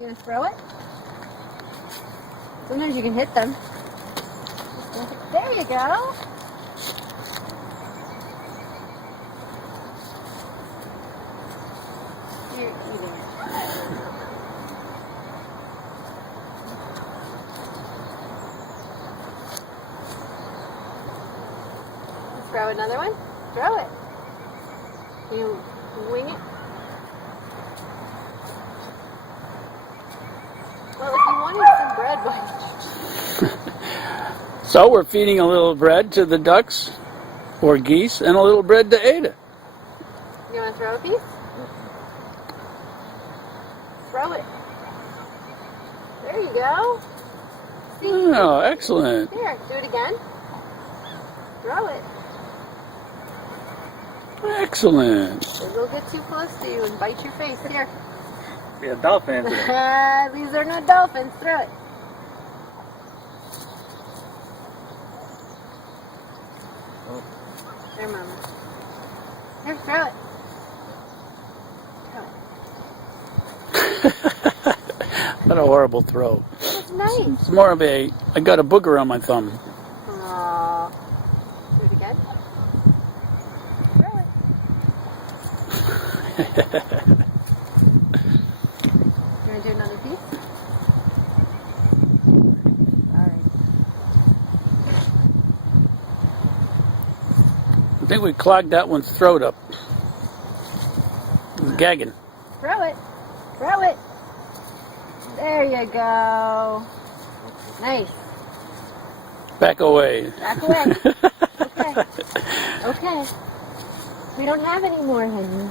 You gonna throw it? Sometimes you can hit them. There you go. You're eating it. Throw another one. Throw it. You wing it. Well, if you wanted some bread, why? So we're feeding a little bread to the ducks or geese and a little bread to Ada. You want to throw a piece? Throw it. There you go. See? Oh, excellent. There, do it again. Throw it. Excellent. They'll get too close to you and bite your face. Here. Be a dolphin. These are not dolphins. Throw it. There, Mama. Here, throw it. Throw it. What a horrible throw. It's nice. It's more of a, I got a booger on my thumb. Aww. Do it again. Throw it. You want to do another piece? Alright. I think we clogged that one's throat up. It's gagging. Throw it. Throw it. There you go. Nice. Back away. Back away. Okay. Okay. We don't have any more, honey.